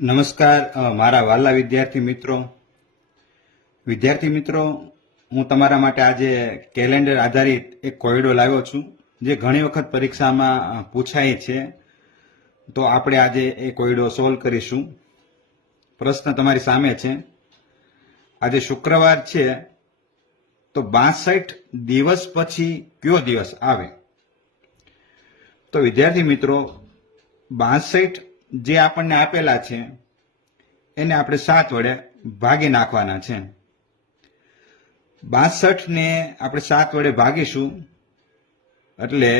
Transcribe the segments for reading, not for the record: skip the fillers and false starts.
નમસ્કાર મારા વાલા વિદ્યાર્થી મિત્રો હું તમારા માટે આજે કેલેન્ડર આધારિત એક કોયડો લાવ્યો છું જે ઘણી વખત પરીક્ષામાં પૂછાય છે. તો આપણે આજે એ કોયડો સોલ્વ કરીશું. પ્રશ્ન તમારી સામે છે. આજે શુક્રવાર છે તો 62 દિવસ પછી કયો દિવસ આવે? તો વિદ્યાર્થી મિત્રો 62 જે આપણને આપેલા છે એને આપણે 7 વડે ભાગી નાખવાના છે. 62 ને આપણે 7 વડે ભાગીશું એટલે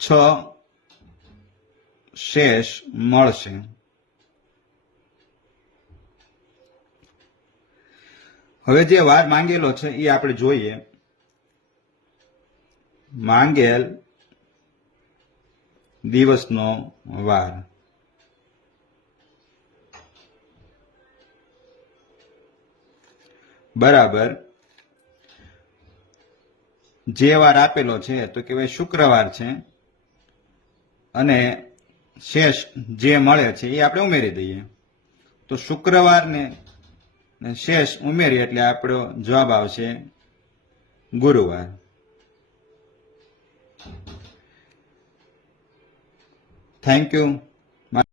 6 શેષ મળશે. હવે જે વાર માંગેલો છે એ આપણે જોઈએ. માંગેલ દિવસનો વાર બરાબર જે વાર આપેલો છે તો કહેવાય શુક્રવાર છે અને શેષ જે મળે છે એ આપણે ઉમેરી દઈએ. તો શુક્રવારને શેષ ઉમેરીએ એટલે આપણો જવાબ આવશે ગુરુવાર. Thank you.